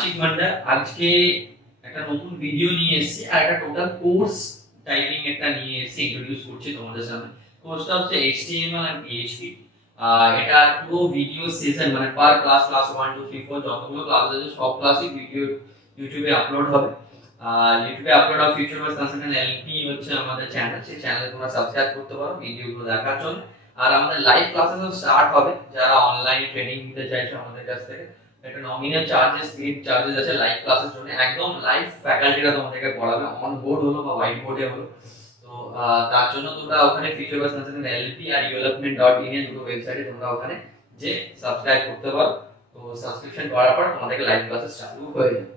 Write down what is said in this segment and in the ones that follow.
আশিক মান্ডা আজকে একটা নতুন ভিডিও নিয়ে এসেছি আর একটা টোটাল কোর্স টাইপিং একটা নিয়ে এসেছি ইন্ট্রোডিউস করছি তোমাদের সামনে। কোর্সটা হচ্ছে HTML and PHP। এটা পুরো ভিডিও সেশন মানে পার ক্লাস 1 2 3 4 যতগুলো ক্লাস আছে সব ক্লাসই ভিডিও ইউটিউবে আপলোড হবে। ইউটিউবে আপলোড হবে ফিউচারবাজ কনসালটেন্ট এলপি হচ্ছে আমাদের চ্যানেল, সেই চ্যানেলে তোমরা সাবস্ক্রাইব করতে পারো ভিডিওগুলো দেখার জন্য। আর আমাদের লাইভ ক্লাসেসও স্টার্ট হবে, যারা অনলাইনে ট্রেনিং নিতে চাইছো আমাদের কাছ থেকে একটা নমিনাল চার্জেস পেড চার্জেস আছে লাইভ ক্লাসের জন্য। একদম লাইভ ফ্যাকাল্টিরা তোমাদেরকে পড়াবে, অন বোর্ড হলো বা হোয়াইট বোর্ডে হলো। তো তার জন্য তোমরা ওখানে ফিউচারবাজ কনসালটেন্ট এলপি আর development.in এর দুটো ওয়েবসাইটে তোমরা ওখানে যে সাবস্ক্রাইব করতে পারো। তো সাবস্ক্রিপশন করার পর তোমাদেরকে লাইভ ক্লাসেস চালু হয়ে যাবে।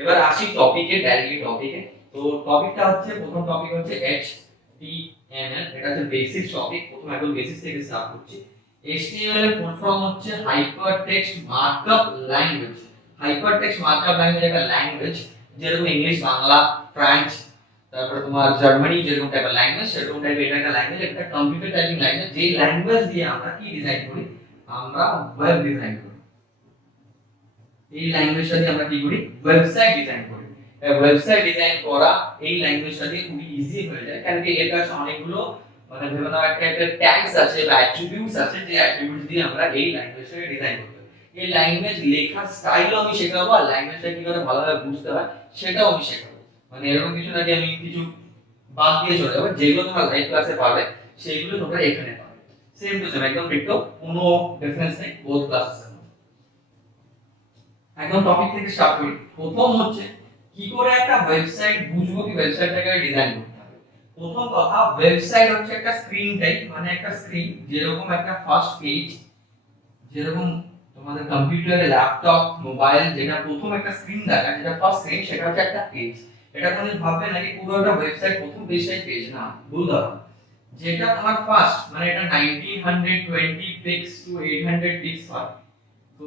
এবার আসি টপিকে, ডাইরেক্টলি টপিকে। তো টপিকটা হচ্ছে, প্রথম টপিক হচ্ছে HTML। এটা হচ্ছে বেসিক টপিক, প্রথম একদম বেসিক থেকে স্টার্ট করছি। HTML এর ফুল ফর্ম হচ্ছে Hypertext Markup language. Hypertext Markup language একটা ল্যাঙ্গুয়েজ, যেরকম ইংলিশ, বাংলা, ফ্রেঞ্চ, তারপর তোমার জার্মানি যেরকম টাইপের ল্যাঙ্গুয়েজ সেরকম টাইপের এটা একটা ল্যাঙ্গুয়েজ, একটা কম্পিউটার টাইপিং ল্যাঙ্গুয়েজ। যেই ল্যাঙ্গুয়েজ দিয়ে আমরা কি ডিজাইন করি, আমরা ওয়েব ডিজাইন করি। এই ল্যাঙ্গুয়েজটা দিয়ে আমরা কি করি, ওয়েবসাইট ডিজাইন করি। ওয়েবসাইট ডিজাইন করা এই ল্যাঙ্গুয়েজটা দিয়ে খুবই ইজি হয়ে যায়, কারণ কি এর কাছে অনেকগুলো মানে ভেবে নাও একটা ট্যাগস আছে বা অ্যাট্রিবিউটস আছে, যে অ্যাট্রিবিউটস দিয়ে আমরা এই ল্যাঙ্গুয়েজটাকে ডিজাইন করতে পারি। এই ল্যাঙ্গুয়েজ লেখার স্টাইলও আমি শেখাবো, আর ল্যাঙ্গুয়েজটা কি করে ভালোভাবে বুঝতে হয় সেটাও আমি শেখাবো। মানে এরকম কিছু নাকি আমি কিছু বাদ দিয়ে চলে যাবো, যেগুলো তোমরা লাইভ ক্লাসে পাবে সেইগুলো তোমরা এখানে পাবে। সেম টু সেম, একদম ডিটো, কোনো ডিফারেন্স নেই বোথ ক্লাসেস। একদম টপিক থেকে স্টার্ট করি। প্রথম হচ্ছে কি করে একটা ওয়েবসাইট বুঝবো, কি ওয়েবসাইটটাকে ডিজাইন করতে হবে। প্রথম কথা, ওয়েবসাইট হচ্ছে একটা স্ক্রিন টাইপ, মানে একটা স্ক্রিন যেরকম একটা ফার্স্ট পেজ, যেরকম তোমাদের কম্পিউটারে, ল্যাপটপ, মোবাইল যেটা প্রথম একটা স্ক্রিন দেখায়, যেটা ফার্স্ট স্ক্রিন, সেটা হচ্ছে একটা পেজ। এটা কোনদিন ভাববে নাকি পুরো একটা ওয়েবসাইট প্রথম পেজটাই পেজ, না, ভুল ধারণা। যেটা তোমার ফার্স্ট মানে এটা 1920 পিক্স টু 800 পিক্স হয়, তো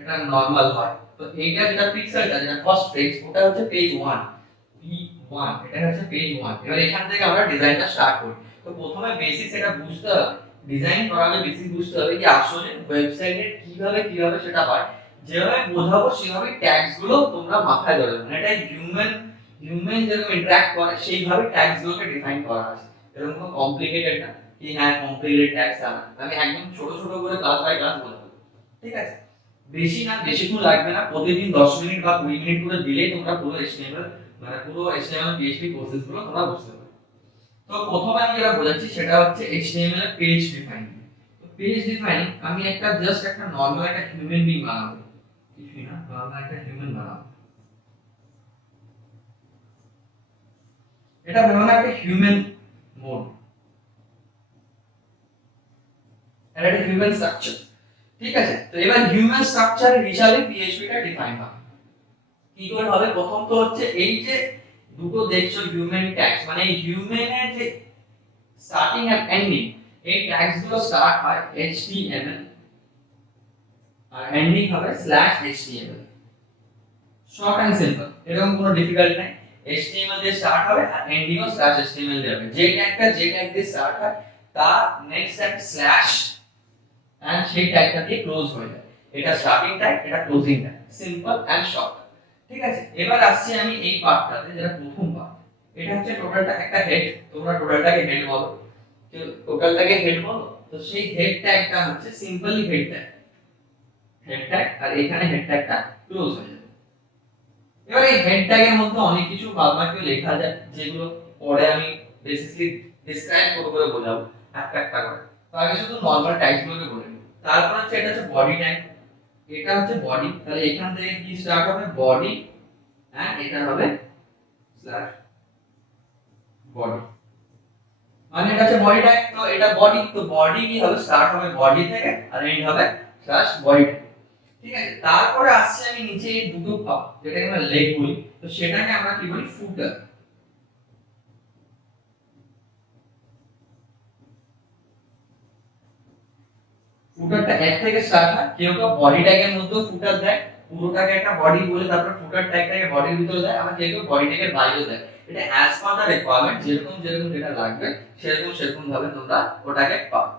এটা নরমাল হয়। তো এইটা যেটা পিক্সেলটা যেটা ফার্স্ট পেজ, ওটা হচ্ছে পেজ 1, P1, এটা হচ্ছে পেজ 1। এবার এখান থেকে আমরা ডিজাইনটা স্টার্ট করি। তো প্রথমে বেসিক্স এটা বুঝতে হবে, ডিজাইন করার আগে বেসিক বুঝতে হবে যে আসলে ওয়েবসাইটে কিভাবে সেটা হয়। যেভাবে বোঝাবো সেভাবে ট্যাগস গুলো তোমরা মাথায় ধরে, মানে এটা হিউম্যান যেরকম ইন্টারঅ্যাক্ট করে সেইভাবে ট্যাগস গুলোকে ডিফাইন করা আছে। এরকম কোনো কমপ্লিকেটেড না, কি হ্যাঁ কমপ্লিকেটেড ট্যাগস না, আমি একদম ছোট ছোট করে ক্লাস বাই ক্লাস বলবো, ঠিক আছে? বেশি না, বেশিক্ষণ লাগবে না, প্রতিদিন 10 মিনিট বা 20 মিনিট করে দিলেই তোমরা পুরো HTML মানে পুরো HTML PHP প্রসেস গুলো তোমরা বুঝতে পারবে। তো প্রথমে আমি যেটা বোঝাচ্ছি সেটা হচ্ছে HTML এর পেজ ডিফাইনিং। তো পেজ ডিফাইনিং আমি একটা জাস্ট একটা নরমাল একটা হিউম্যান বিং বানাবো, কিছুই না, নরমাল একটা হিউম্যান বানাবো। এটা বানানো একটা হিউম্যান মোড, এটা একটা হিউম্যান স্ট্রাকচার, ঠিক আছে? তো এবার হিউম্যান স্ট্রাকচার হিসাবে PHP টা ডিফাইন হবে। কি করে হবে? প্রথম তো হচ্ছে এই যে দুটো দেখছো হিউম্যান ট্যাগস, মানে এই হিউম্যানের যে স্টার্টিং আর এন্ডিং, এই ট্যাগস গুলো স্টার্ট হয় HTML আর এন্ডিং হবে /HTML। শর্ট এন্ড সিম্পল, এরকম কোনো ডিফিকাল্ট নাই। HTML দিয়ে স্টার্ট হবে আর এন্ডিং ও /HTML দিয়ে হবে। যে ট্যাগ দিয়ে স্টার্ট হয় তার নেক্সট ট্যাগ স্ল্যাশ এন্ড সেই ট্যাগটা দিয়ে ক্লোজ হয়ে যায়। এটা স্টার্টিং ট্যাগ, এটা closing tag, simple and short, ঠিক আছে? এবার আসছি আমি এই পার্টটাতে, যেটা প্রথম পার্ট। এটা হচ্ছে টোটালটা একটা হেড, তোমরা টোটালটাকে হেড বলো, টোটালটাকে হেড বলো। তো সেই হেড ট্যাগটা হচ্ছে সিম্পলি হেড ট্যাগ, আর এখানে হেড ট্যাগটা ক্লোজ হয়ে যাবে। এবার এই হেড ট্যাগের মধ্যে অনেক কিছু বাদবাকি লেখা যায়, যেগুলো পরে আমি বেসিক্যালি ডেসক্রাইব করে বোঝাবো একটা করে। তো আগে শুধু নরমাল ট্যাগগুলোকে বলে নিই। তারপর হচ্ছে এটা হচ্ছে বডি ট্যাগ, এটা হচ্ছে বডি, তাহলে এখান থেকে কি স্টার্ট হবে, বডি, এন্ড এটা হবে স্ল্যাশ বডি, মানে এটা হচ্ছে বডি ট্যাগ। তো এটা বডি, তো বডি কি হবে, স্টার্ট হবে বডি থেকে আর এন্ড হবে স্ল্যাশ বডি, ঠিক আছে? তারপরে আসছে আমি নিচে এই দুটো পা, যেটাকে আমরা লেগ বলি, তো সেটাকে আমরা কি বলি, ফুটার। ফুটারটা এক থেকে স্টার্ট হয়, কেউ বডি ট্যাগের মধ্যে ফুটার দেয়, পুরোটাকে একটা বডি বলে তারপর ফুটার ট্যাগটাকে বডির ভিতরে দেয়, আবার কেউ বডি ট্যাগের বাইরে দেয়। এটা অ্যাজ পার দা রিকোয়ারমেন্ট, যেরকম যেটা লাগবে সেরকম ভাবে তোমরা ওটাকে পাবে।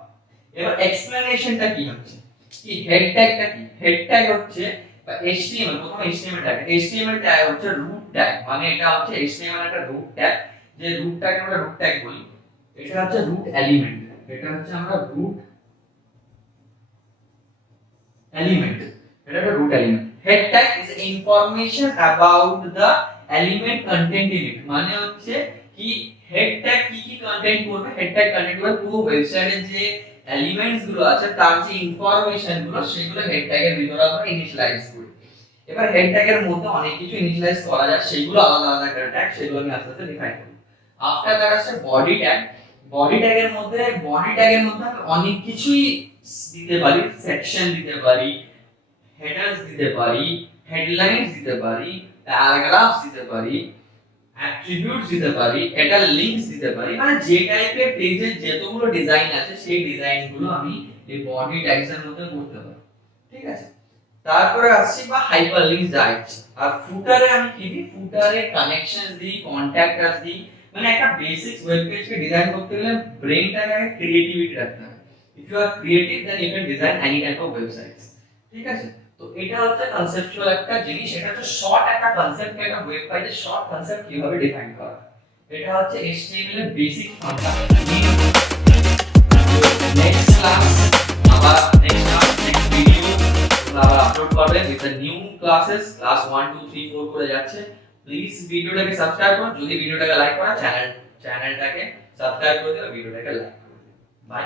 এবার এক্সপ্লেনেশনটা কি হচ্ছে, কি হেড ট্যাগটা কি? হেড ট্যাগ হচ্ছে বা HTML, প্রথমে HTML ট্যাগ, HTML ট্যাগ হচ্ছে রুট ট্যাগ, মানে এটা হচ্ছে HTML একটা রুট ট্যাগ, যে রুট ট্যাগ আমরা রুট ট্যাগ বলি, এটা হচ্ছে রুট এলিমেন্ট, এটা হচ্ছে আমরা রুট এলিমেন্ট, এটা একটা root element. Head tag is information about the element content in it, মানে হচ্ছে কি হেড ট্যাগ কি কি কন্টেন্ট করবে, হেড ট্যাগ কন্টেন্ট করবে পুরো ওয়েবসাইটের যে এলিমেন্টস গুলো আছে তার যে ইনফরমেশন গুলো সেগুলো হেড ট্যাগের ভিতরে আমরা ইনিশিয়ালাইজ করি। এবার হেড ট্যাগের মধ্যে অনেক কিছু ইনিশিয়ালাইজ করা যায়, সেগুলো আলাদা আলাদা একটা ট্যাগ, সেগুলো আমি আস্তে আস্তে ডিফাইন করব। আফটার দ্যাট আছে বডি ট্যাগ। বডি ট্যাগের মধ্যে আমি অনেক কিছুই দিতে পারি, সেকশন দিতে পারি, হেডার্স দিতে পারি, হেডলাইনস দিতে পারি, প্যারাগ্রাফস দিতে পারি, অ্যাট্রিবিউটস দিতে পারি, এটা লিংকস দিতে পারি, মানে যে টাইপের পেজের যতগুলো ডিজাইন আছে সেই ডিজাইনগুলো আমি এই বডি ট্যাগস এর মধ্যে করতে পারি। ঠিক আছে, তারপরে আসছি বা হাইপারলিংকস যায়। আর ফুটারে আমি কি দিই, ফুটারে কানেকশনস দিই, কন্টাক্ট আস দিই, মানে একটা বেসিক ওয়েব পেজকে ডিজাইন করতে গেলে ব্রেনটাকে ক্রিয়েটিভিটি রাখতে হবে। If you are creative then you can design any type of websites. ঠিক আছে, তো এটা হচ্ছে কনসেপচুয়াল একটা জিনিস, এটা হচ্ছে শর্ট একটা কনসেপ্ট, একটা ওয়েব পেজের শর্ট কনসেপ্ট কিভাবে ডিফাইন করা, এটা হচ্ছে HTML এর বেসিক ফাংশন। নেক্সট ক্লাস আবার নেক্সট ভিডিও আবার আপলোড করবে with the new classes, class 1 2 3 4 করে যাচ্ছে। প্লিজ ভিডিওটাকে সাবস্ক্রাইব করো, যদি ভিডিওটাকে লাইক করো চ্যানেলটাকে সাবস্ক্রাইব করে দিও, ভিডিওটাকে লাইক করে দিও। বাই।